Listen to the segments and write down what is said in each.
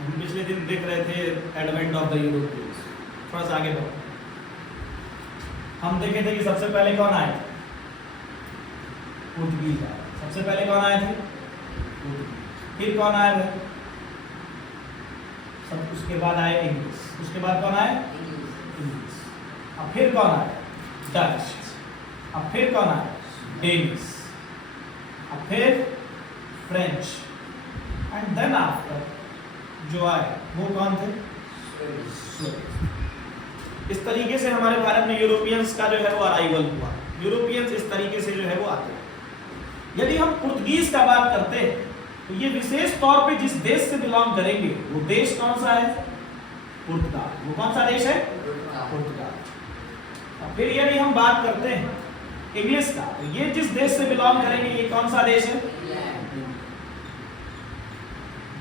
हम पिछले दिन देख रहे थे एडवेंट ऑफ द यूरोपियंस। थोड़ा सा आगे बढ़ो। हम देखे थे कि सबसे पहले कौन आए थे? पुर्तगीज आए। सबसे पहले कौन आए थे? फिर कौन आए थे? सब उसके बाद आए इंग्लिश। उसके बाद कौन आए? इंग्लिश। अब फिर कौन आए? डच। अब फिर कौन आए? डेनिश। अब फिर फ्रेंच। एंड देन आफ्टर जो आए वो कौन थे? स्वीडिश। इस तरीके से हमारे भारत में यूरोपियंस का जो है वो अराइवल हुआ। यूरोपियंस इस तरीके से जो है वो आते हैं। यदि हम पुर्तगीज का बात करते हैं तो ये विशेष तौर पे जिस देश से बिलोंग करेंगे वो देश कौन सा है? पुर्तगाल। वो कौन सा देश है? पुर्तगाल। अब फिर यदि हम बात करते हैं इंग्लिश का तो ये जिस देश से बिलोंग करेंगे ये कौन सा देश है?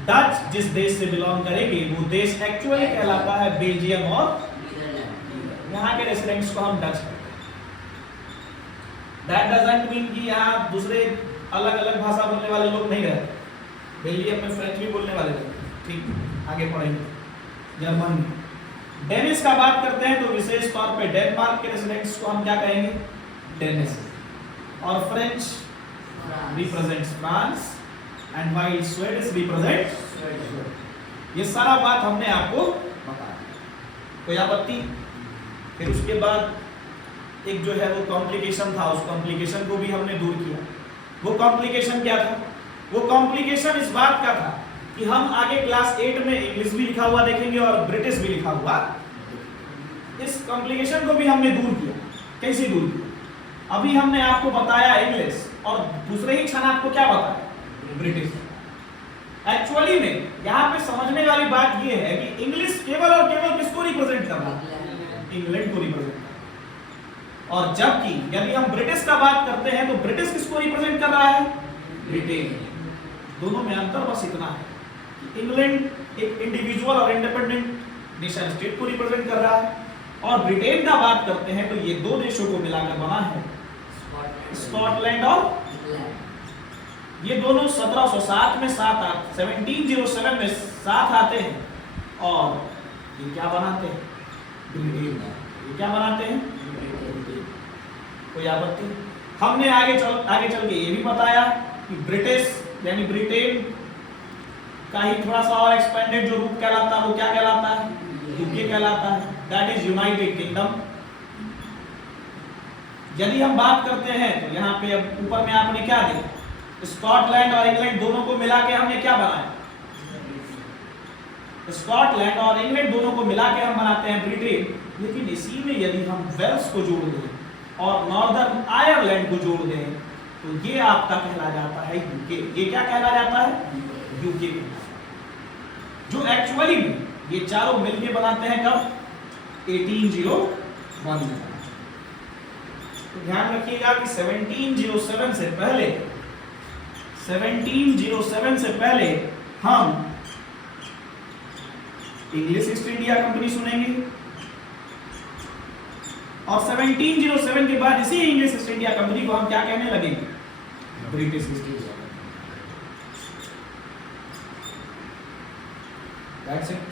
डच जिस देश से बिलोंग करेंगे वो देश एक्चुअली कहलाता है बेल्जियम और यहाँ के रेसिडेंट्स को हम डच कहते हैं। दैट डजंट मीन कि यहाँ दूसरे अलग अलग भाषा बोलने वाले लोग नहीं रहते। बेल्जियम में फ्रेंच भी बोलने वाले रहते हैं। ठीक, आगे पढ़ेंगे। जर्मन। डेनिश का बात करते हैं तो विशेष तौर पे डेनमार्क के रेसिडेंट्स को हम क्या कहेंगे? डेनिश। और French represents France and while Swedish represents. ये सारा बात हमने आपको बताया। कोई आपत्ति? फिर उसके बाद एक जो है वो कॉम्प्लिकेशन था, उस कॉम्प्लिकेशन को भी हमने दूर किया। वो कॉम्प्लिकेशन क्या था? वो कॉम्प्लिकेशन इस बात का था कि हम आगे क्लास 8 में इंग्लिश भी लिखा हुआ देखेंगे और ब्रिटिश भी लिखा हुआ। इस कॉम्प्लिकेशन को भी हमने दूर किया। कैसे दूर किया? अभी हमने आपको बताया इंग्लिश और दूसरे ही क्षण आपको क्या बताया? ब्रिटिश। एक्चुअली में यहाँ पे समझने वाली बात ये है कि इंग्लिश केवल और केवल किसको रिप्रेजेंट कर रहा है? इंग्लैंड को रिप्रेजेंट कर रहा है। और जबकि यदि हम ब्रिटिश का बात करते हैं तो ब्रिटिश किसको रिप्रेजेंट कर रहा है? ब्रिटेन। दोनों में अंतर बस इतना है कि इंग्लैंड एक इंडिविजुअल और इंडिपेंडेंट नेशन स्टेट को रिप्रेजेंट कर रहा है और ब्रिटेन का बात करते हैं तो ये दो देशों को मिलाकर बना है स्कॉटलैंड और ये दोनों 1707 में साथ आते 1707 में साथ आते हैं और ये क्या बनाते हैं? ब्रिटेन। ये क्या बनाते हैं? ब्रिटेन। कोई आपत्ति? हमने आगे चल के ये भी बताया कि ब्रिटिश यानी ब्रिटेन का ही थोड़ा सा और एक्सपेंडेड जो रूप कहलाता है वो क्या कहलाता है? यूके कहलाता है। That is United kingdom. यदि हम बात करते हैं तो यहाँ पे अब ऊपर में आपने क्या देखा? स्कॉटलैंड और इंग्लैंड दोनों को मिला के हमने क्या बनाया? स्कॉटलैंड और इंग्लैंड दोनों को मिला के हम बनाते हैं ब्रिटेन। लेकिन इसी में यदि हम वेल्स को जोड़ दें और नॉर्दर्न आयरलैंड को जोड़ दें तो ये आपका कहला जाता है यूके। ये क्या कहला जाता है? यूके कहलाता है। जो एक्चुअली में ये चारों मिलके बनाते हैं कब? 1801 में। तो ध्यान रखिएगा कि 1707 से पहले हम इंग्लिश ईस्ट इंडिया कंपनी सुनेंगे और 1707 के बाद इसी इंग्लिश ईस्ट इंडिया कंपनी को हम क्या कहने लगेंगे? British east India. That's it.